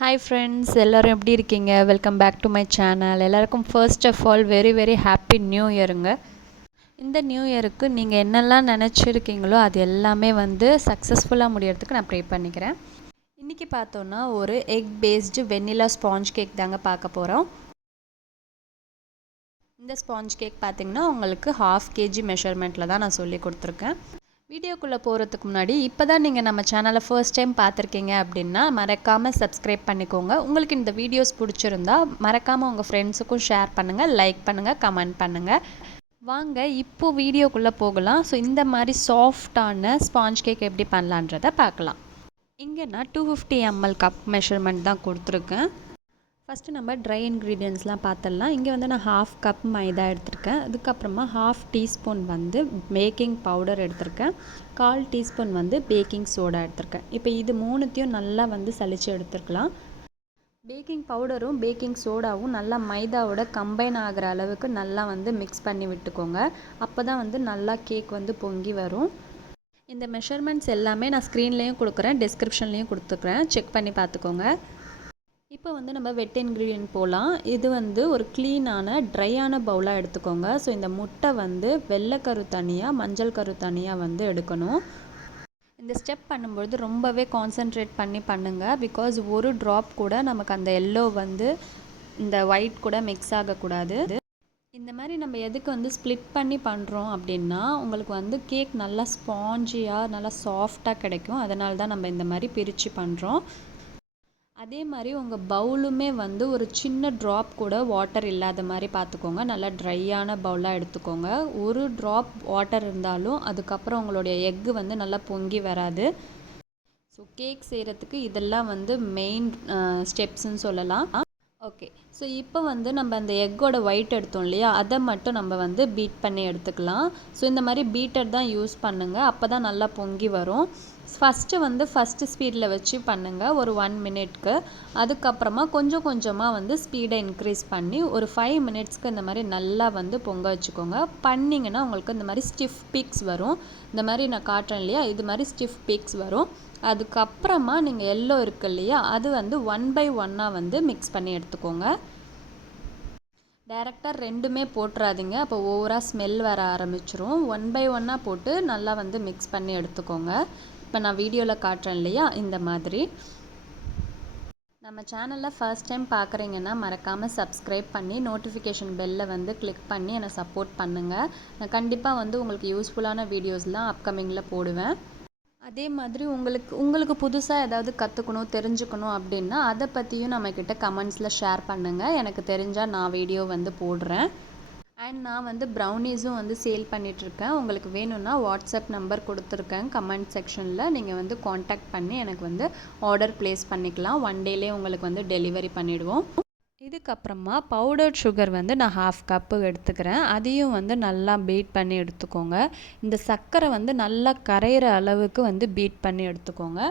Hi friends எல்லோரும் எப்படி இருக்கீங்க? Welcome back to my channel எல்லாருக்கும் first of all very very happy new இயருங்க இந்த நியூ இயருக்கு நீங்கள் என்னெல்லாம் நினச்சிருக்கீங்களோ அது எல்லாமே வந்து சக்ஸஸ்ஃபுல்லாக முடியறதுக்கு நான் ப்ரே பண்ணிக்கிறேன். இன்றைக்கி பார்த்தோன்னா ஒரு egg based vanilla sponge cake தாங்க பார்க்க போகிறோம் இந்த ஸ்பாஞ்ச் கேக் பார்த்திங்கன்னா உங்களுக்கு ஹாஃப் கேஜி மெஷர்மெண்ட்டில் தான் நான் சொல்லி கொடுத்துருக்கேன். வீடியோக்குள்ளே போகிறதுக்கு முன்னாடி இப்போ தான் நீங்கள் நம்ம சேனலை ஃபர்ஸ்ட் டைம் பார்த்துருக்கீங்க அப்படின்னா மறக்காமல் சப்ஸ்கிரைப் பண்ணிக்கோங்க. உங்களுக்கு இந்த வீடியோஸ் பிடிச்சிருந்தா மறக்காமல் உங்கள் ஃப்ரெண்ட்ஸுக்கும் ஷேர் பண்ணுங்கள் லைக் பண்ணுங்கள் கமெண்ட் பண்ணுங்கள் வாங்க இப்போது வீடியோக்குள்ளே போகலாம். ஸோ இந்த மாதிரி சாஃப்டான ஸ்பாஞ்ச் கேக் எப்படி பண்ணலான்றதை பார்க்கலாம். இங்கே நான் two fifty ML cup measurement தான் கொடுத்துருக்கேன். ஃபஸ்ட்டு நம்ம ட்ரை இன்க்ரீடியன்ட்ஸ்லாம் பார்த்துடலாம் இங்கே வந்து நான் ஹாஃப் கப் மைதா எடுத்திருக்கேன். அதுக்கப்புறமா ஹாஃப் டீஸ்பூன் வந்து பேக்கிங் பவுடர் எடுத்திருக்கேன். கால் டீஸ்பூன் வந்து பேக்கிங் சோடா எடுத்திருக்கேன். இப்போ இது மூணுத்தையும் நல்லா வந்து சளிச்சு எடுத்துருக்கலாம். பேக்கிங் பவுடரும் பேக்கிங் சோடாவும் நல்லா மைதாவோட கம்பைன் ஆகிற அளவுக்கு நல்லா வந்து மிக்ஸ் பண்ணி விட்டுக்கோங்க. அப்போ தான் வந்து நல்லா கேக் வந்து பொங்கி வரும். இந்த மெஷர்மெண்ட்ஸ் எல்லாமே நான் ஸ்க்ரீன்லேயும் கொடுக்குறேன் டிஸ்கிரிப்ஷன்லேயும் கொடுத்துக்குறேன். செக் பண்ணி பார்த்துக்கோங்க. இப்போ வந்து நம்ம வெட் இன்க்ரீடியன்ட் போகலாம் இது வந்து ஒரு க்ளீனான ட்ரையான பவுலாக எடுத்துக்கோங்க. ஸோ இந்த முட்டை வந்து வெள்ளைக்கரு தனியாக மஞ்சள் கரு தனியாக வந்து எடுக்கணும். இந்த ஸ்டெப் பண்ணும்பொழுது ரொம்பவே கான்சென்ட்ரேட் பண்ணி பண்ணுங்கள் பிகாஸ் ஒரு ட்ராப் கூட நமக்கு அந்த எல்லோ வந்து இந்த ஒயிட் கூட மிக்ஸ் ஆகக்கூடாது. இந்த மாதிரி நம்ம எதுக்கு வந்து ஸ்ப்ளிட் பண்ணி பண்ணுறோம் அப்படின்னா உங்களுக்கு வந்து கேக் நல்லா ஸ்பாஞ்சியாக நல்லா சாஃப்டாக கிடைக்கும். அதனால தான் நம்ம இந்த மாதிரி பிரித்து பண்ணுறோம் அதே மாதிரி உங்கள் பவுலுமே வந்து ஒரு சின்ன ட்ராப் கூட வாட்டர் இல்லாத மாதிரி பார்த்துக்கோங்க. நல்லா ட்ரையான பவுலாக எடுத்துக்கோங்க. ஒரு ட்ராப் வாட்டர் இருந்தாலும் அதுக்கப்புறம் உங்களுடைய எக்கு வந்து நல்லா பொங்கி வராது. ஸோ கேக் செய்கிறதுக்கு இதெல்லாம் வந்து மெயின் ஸ்டெப்ஸ்ன்னு சொல்லலாம். ஓகே ஸோ இப்போ வந்து நம்ம அந்த எக்கோட ஒயிட் எடுத்தோம் இல்லையா? அதை மட்டும் நம்ம வந்து பீட் பண்ணி எடுத்துக்கலாம். ஸோ இந்த மாதிரி பீட்டர் தான் யூஸ் பண்ணுங்கள் அப்போ தான் நல்லா பொங்கி வரும். ஃபஸ்ட்டு வந்து ஃபஸ்ட்டு ஸ்பீடில் வச்சு பண்ணுங்கள் ஒரு ஒன் மினிட்க்கு அதுக்கப்புறமா கொஞ்சம் கொஞ்சமாக வந்து ஸ்பீடை இன்க்ரீஸ் பண்ணி ஒரு ஃபைவ் மினிட்ஸ்க்கு இந்த மாதிரி நல்லா வந்து பொங்க வச்சுக்கோங்க. பண்ணிங்கன்னா உங்களுக்கு இந்த மாதிரி ஸ்டிஃப் பீக்ஸ் வரும். இந்த மாதிரி நான் காட்டுறேன் இல்லையா? இது மாதிரி ஸ்டிஃப் பீக்ஸ் வரும். அதுக்கப்புறமா நீங்கள் எல்லோ இருக்கு இல்லையா அது வந்து ஒன் பை ஒன்னாக வந்து மிக்ஸ் பண்ணி எடுத்துக்கோங்க. டேரெக்டாக ரெண்டுமே போட்டுறாதீங்க அப்போ ஓவராக ஸ்மெல் வர ஆரம்பிச்சிரும். ஒன் பை ஒன்னாக போட்டு நல்லா வந்து மிக்ஸ் பண்ணி எடுத்துக்கோங்க. இப்போ நான் வீடியோவில் காட்டுறேன் இல்லையா இந்த மாதிரி. நம்ம சேனலில் ஃபர்ஸ்ட் டைம் பார்க்குறீங்கன்னா மறக்காமல் சப்ஸ்கிரைப் பண்ணி நோட்டிஃபிகேஷன் பெல்லை வந்து கிளிக் பண்ணி என்னை சப்போர்ட் பண்ணுங்கள் நான் கண்டிப்பாக வந்து உங்களுக்கு யூஸ்ஃபுல்லான வீடியோஸ்லாம் அப்கமிங்கில் போடுவேன். அதே மாதிரி உங்களுக்கு உங்களுக்கு புதுசாக ஏதாவது கற்றுக்கணும் தெரிஞ்சுக்கணும் அப்படின்னா அதை பற்றியும் நம்மக்கிட்ட கமெண்ட்ஸில் ஷேர் பண்ணுங்கள் எனக்கு தெரிஞ்சால் நான் வீடியோ வந்து போடுறேன். அண்ட் நான் வந்து ப்ரௌனீஸும் வந்து சேல் பண்ணிகிட்ருக்கேன் உங்களுக்கு வேணும்னா வாட்ஸ்அப் நம்பர் கொடுத்துருக்கேன். கமெண்ட் செக்ஷனில் நீங்கள் வந்து காண்டாக்ட் பண்ணி எனக்கு வந்து ஆர்டர் ப்ளேஸ் பண்ணிக்கலாம். ஒன் டேலே உங்களுக்கு வந்து டெலிவரி பண்ணிவிடுவோம் இதுக்கப்புறமா பவுடர் சுகர் வந்து நான் ஹாஃப் கப்பு எடுத்துக்கிறேன். அதையும் வந்து நல்லா பீட் பண்ணி எடுத்துக்கோங்க. இந்த சர்க்கரை வந்து நல்லா கரையிற அளவுக்கு வந்து பீட் பண்ணி எடுத்துக்கோங்க.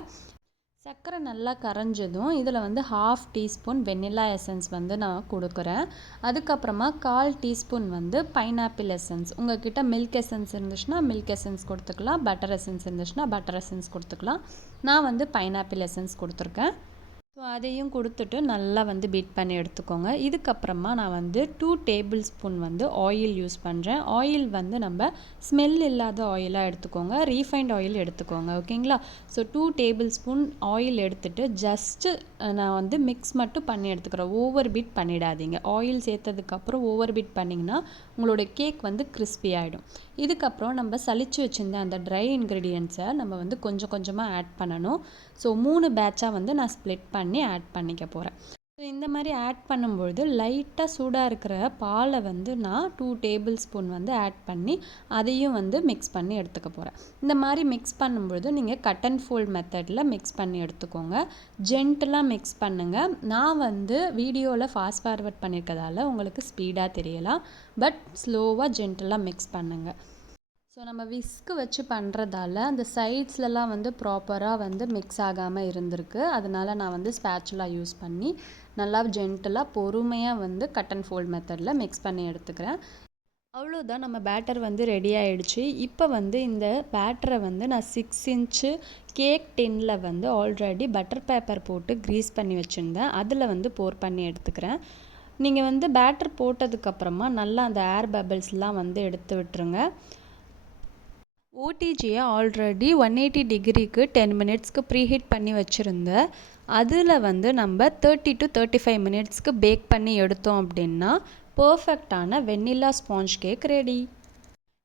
சர்க்கரை நல்லா கரைஞ்சதும் இதில் வந்து ஹாஃப் டீஸ்பூன் வெண்ணிலா எசன்ஸ் வந்து நான் கொடுக்குறேன். அதுக்கப்புறமா கால் டீஸ்பூன் வந்து பைனாப்பிள் எசன்ஸ் உங்ககிட்ட மில்க் எசன்ஸ் இருந்துச்சுன்னா மில்க் எசன்ஸ் கொடுத்துக்கலாம். பட்டர் எசன்ஸ் இருந்துச்சுன்னா பட்டர் எசன்ஸ் கொடுத்துக்கலாம். நான் வந்து பைனாப்பிள் எசன்ஸ் கொடுத்துருக்கேன். ஸோ அதையும் கொடுத்துட்டு நல்லா வந்து பீட் பண்ணி எடுத்துக்கோங்க. இதுக்கப்புறமா நான் வந்து டூ டேபிள் ஸ்பூன் வந்து ஆயில் யூஸ் பண்ணுறேன் ஆயில் வந்து நம்ம ஸ்மெல் இல்லாத ஆயிலாக எடுத்துக்கோங்க. ரீஃபைண்ட் ஆயில் எடுத்துக்கோங்க ஓகேங்களா so two table spoon oil எடுத்துகிட்டு ஜஸ்ட்டு நான் வந்து மிக்ஸ் மட்டும் பண்ணி எடுத்துக்கிறேன். ஓவர் பீட் பண்ணிடாதீங்க. ஆயில் சேர்த்ததுக்கப்புறம் ஓவர் பீட் பண்ணிங்கன்னா உங்களோட கேக் வந்து கிறிஸ்பி ஆகிடும் இதுக்கப்புறம் நம்ம சளிச்சு வச்சுருந்த அந்த ட்ரை இன்க்ரீடியன்ட்ஸை நம்ம வந்து கொஞ்சம் கொஞ்சமாக ஆட் பண்ணணும். ஸோ மூணு பேட்சாக வந்து நான் ஸ்ப்ளிட் பண்ணி பண்ணி ஆட் பண்ணிக்க போகிறேன் ஸோ இந்த மாதிரி ஆட் பண்ணும்பொழுது லைட்டாக சூடாக இருக்கிற பாலை வந்து நான் டூ டேபிள் ஸ்பூன் வந்து ஆட் பண்ணி அதையும் வந்து மிக்ஸ் பண்ணி எடுத்துக்க போகிறேன் இந்த மாதிரி மிக்ஸ் பண்ணும்பொழுது நீங்கள் கட் அண்ட் ஃபோல்ட் மெத்தடில் மிக்ஸ் பண்ணி எடுத்துக்கோங்க. ஜென்டலாக மிக்ஸ் பண்ணுங்கள் நான் வந்து வீடியோவில் ஃபாஸ்ட் ஃபார்வர்ட் பண்ணியிருக்கதால உங்களுக்கு ஸ்பீடாக தெரியலாம். பட் ஸ்லோவாக ஜென்டலாக மிக்ஸ் பண்ணுங்கள் ஸோ நம்ம விஸ்க்கு வச்சு பண்ணுறதால அந்த சைட்ஸ்லலாம் வந்து ப்ராப்பராக வந்து மிக்ஸ் ஆகாமல் இருந்திருக்கு. அதனால நான் வந்து ஸ்பேச்சுலாக யூஸ் பண்ணி நல்லா ஜென்டலாக பொறுமையாக வந்து கட் அண்ட் ஃபோல்ட் மெத்தடில் மிக்ஸ் பண்ணி எடுத்துக்கிறேன். அவ்வளோதான் நம்ம பேட்டர் வந்து ரெடி ஆகிடுச்சு இப்போ வந்து இந்த பேட்டரை வந்து நான் சிக்ஸ் இன்ச்சு கேக் டின்னில் வந்து ஆல்ரெடி பட்டர் பேப்பர் போட்டு க்ரீஸ் பண்ணி வச்சுருந்தேன். அதில் வந்து போர் பண்ணி எடுத்துக்கிறேன். நீங்கள் வந்து பேட்டர் போட்டதுக்கப்புறமா நல்லா அந்த ஏர் பபிள்ஸ்லாம் வந்து எடுத்து விட்டுருங்க. ஓடிஜியை ஆல்ரெடி ஒன் எயிட்டி டிகிரிக்கு டென் மினிட்ஸ்க்கு ப்ரீஹீட் பண்ணி வச்சுருந்தேன் அதில் வந்து நம்ம தேர்ட்டி டு தேர்ட்டி ஃபைவ் மினிட்ஸ்க்கு பேக் பண்ணி எடுத்தோம் அப்படின்னா பர்ஃபெக்டான வெண்ணிலா ஸ்பாஞ்ச் கேக் ரெடி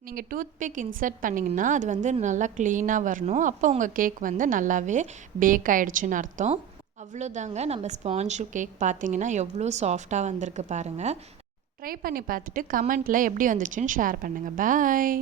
நீங்கள் டூத்பிக் இன்சர்ட் பண்ணிங்கன்னா அது வந்து நல்லா க்ளீனாக வரணும். அப்போ உங்கள் கேக் வந்து நல்லாவே பேக் ஆகிடுச்சின்னு அர்த்தம். அவ்வளோதாங்க நம்ம ஸ்பாஞ்ச் கேக் பார்த்தீங்கன்னா எவ்வளோ சாஃப்டாக வந்திருக்கு பாருங்கள் ட்ரை பண்ணி பார்த்துட்டு கமெண்ட்டில் எப்படி வந்துச்சுன்னு ஷேர் பண்ணுங்கள் பாய்